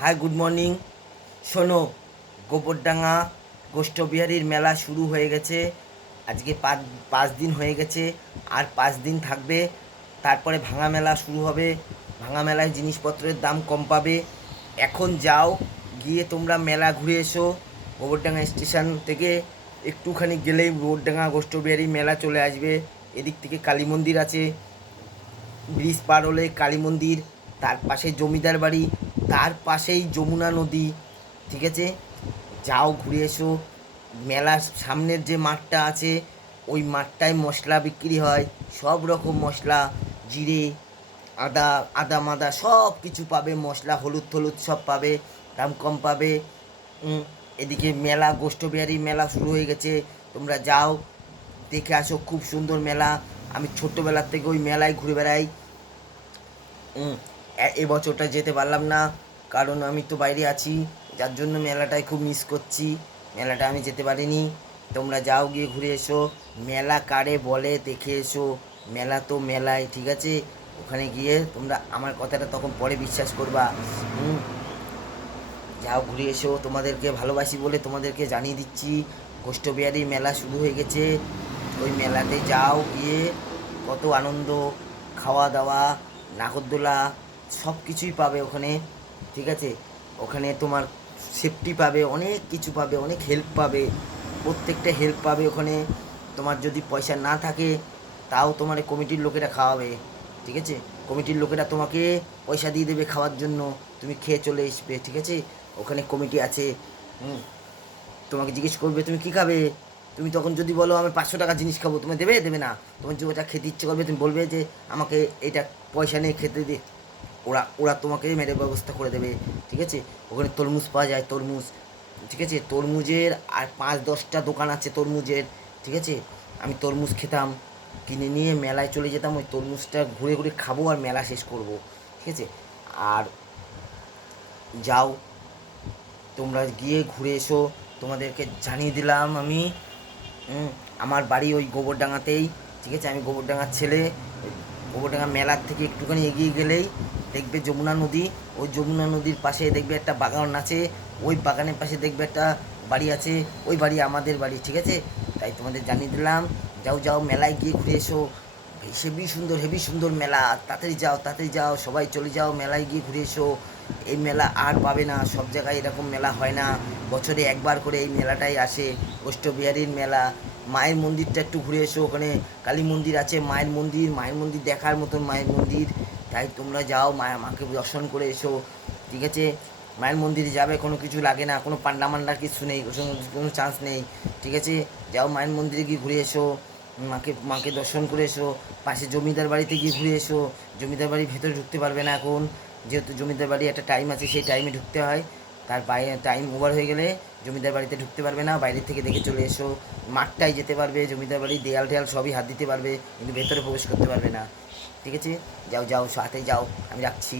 Hi good morning. শোনো, গোবরডাঙ্গা গোষ্ঠবিহারীর মেলা শুরু হয়ে গেছে। আজকে পাঁচ পাঁচ দিন হয়ে গেছে, আর 5 দিন থাকবে। তারপরে ভাঙা মেলা শুরু হবে। ভাঙা মেলায় জিনিসপত্রের দাম কম পাবে। এখন যাও, গিয়ে তোমরা মেলা ঘুরে এসো। গোবরডাঙ্গা স্টেশন থেকে একটুখানি গেলেই গোবরডাঙ্গা গোষ্ঠবিহারী মেলা চলে আসবে। এদিক থেকে কালী মন্দির আছে, ব্রিজ পার হলে কালী মন্দির, তার পাশে জমিদার বাড়ি, তার পাশেই যমুনা নদী। ঠিক আছে, যাও ঘুরে এসো। মেলার সামনের যে মাঠটা আছে, ওই মাঠটায় মশলা বিক্রি হয়, সব রকম মশলা, জিরে, আদা, আদা মাদা সব কিছু পাবে, মশলা হলুদ টলুদ সব পাবে, দাম কম পাবে। এদিকে মেলা গোষ্ঠবিহারী মেলা শুরু হয়ে গেছে, তোমরা যাও দেখে আসো, খুব সুন্দর মেলা। আমি ছোট্টবেলার থেকে ওই মেলায় ঘুরে বেড়াই। এবছরটা যেতে পারলাম না, কারণ আমি তো বাইরে আছি, যার জন্য মেলাটায় খুব মিস করছি। মেলাটা আমি যেতে পারিনি। তোমরা যাও, গিয়ে ঘুরে এসো। মেলা কারে বলে দেখে এসো। মেলা তো মেলায়, ঠিক আছে? ওখানে গিয়ে তোমরা আমার কথাটা তখন পরে বিশ্বাস করবা। যাও ঘুরে এসো, তোমাদেরকে ভালোবাসি বলে তোমাদেরকে জানিয়ে দিচ্ছি, গোষ্ঠবিহারী মেলা শুরু হয়ে গেছে। ওই মেলাতে যাও, গিয়ে কত আনন্দ, খাওয়া দাওয়া, নাগরদোলা সব কিছুই পাবে ওখানে। ঠিক আছে, ওখানে তোমার সেফটি পাবে, অনেক কিছু পাবে, অনেক হেল্প পাবে, প্রত্যেকটা হেল্প পাবে ওখানে। তোমার যদি পয়সা না থাকে, তাও তোমার কমিটির লোকেরা খাওয়াবে। ঠিক আছে, কমিটির লোকেরা তোমাকে পয়সা দিয়ে দেবে খাওয়ার জন্য, তুমি খেয়ে চলে আসবে। ঠিক আছে, ওখানে কমিটি আছে। তোমাকে জিজ্ঞেস করবে তুমি কী খাবে। তুমি তখন যদি বলো আমি 500 টাকা জিনিস খাবো, তুমি দেবে দেবে না। তোমার যে ওটা খেতে ইচ্ছে করবে, তুমি বলবে যে আমাকে এটা পয়সা নেই খেতে দে, ওরা ওরা তোমাকে মেরে ব্যবস্থা করে দেবে। ঠিক আছে, ওখানে তরমুজ পাওয়া যায়, তরমুজ। ঠিক আছে, তরমুজের আর 5-10টা দোকান আছে তরমুজের। ঠিক আছে, আমি তরমুজ খেতাম, কিনে নিয়ে মেলায় চলে যেতাম, ওই তরমুজটা ঘুরে ঘুরে খাবো আর মেলা শেষ করব। ঠিক আছে, আর যাও তোমরা গিয়ে ঘুরে এসো। তোমাদেরকে জানিয়ে দিলাম আমি। আমার বাড়ি ওই গোবরডাঙ্গাতেই। ঠিক আছে, আমি গোবরডাঙ্গার ছেলে। গোবরডাঙ্গা মেলার থেকে একটুখানি এগিয়ে গেলেই দেখবে যমুনা নদী। ওই যমুনা নদীর পাশে দেখবে একটা বাগান আছে, ওই বাগানের পাশে দেখবে একটা বাড়ি আছে, ওই বাড়ি আমাদের বাড়ি। ঠিক আছে, তাই তোমাদের জানিয়ে দিলাম। যাও যাও, মেলায় গিয়ে ঘুরে এসো। হেবি সুন্দর, হেবি সুন্দর মেলা। তাড়াতাড়ি যাও, তাড়াতাড়ি যাও, সবাই চলে যাও, মেলায় গিয়ে ঘুরে এসো। এই মেলা আর পাবে না, সব জায়গায় এরকম মেলা হয় না। বছরে একবার করে এই মেলাটাই আসে, গোষ্ঠবিহারীর মেলা। মায়ের মন্দিরটা একটু ঘুরে এসো, ওখানে কালী মন্দির আছে, মায়ের মন্দির, মায়ের মন্দির দেখার মতন মায়ের মন্দির। তাই তোমরা যাও, মাকে দর্শন করে এসো। ঠিক আছে, মায়ের মন্দিরে যাবে, কোনো কিছু লাগে না, কোনো পান্ডা মান্ডার কিছু নেই, কোনো চান্স নেই। ঠিক আছে, যাও মায়ের মন্দিরে গিয়ে ঘুরে এসো, মাকে মাকে দর্শন করে এসো। পাশে জমিদার বাড়িতে গিয়ে ঘুরে এসো। জমিদার বাড়ির ভেতরে ঢুকতে পারবে না এখন, যেহেতু জমিদার বাড়ি একটা টাইম আছে, সেই টাইমে ঢুকতে হয়। তার বাইরে টাইম ওভার হয়ে গেলে জমিদার বাড়িতে ঢুকতে পারবে না, বাইরে থেকে দেখে চলে এসো। মাঠটায় যেতে পারবে, জমিদার বাড়ির দেয়াল টেয়াল সবই হাত দিতে পারবে, কিন্তু ভেতরে প্রবেশ করতে পারবে না। ঠিক আছে, যাও যাও, সাথে যাও, আমি রাখছি।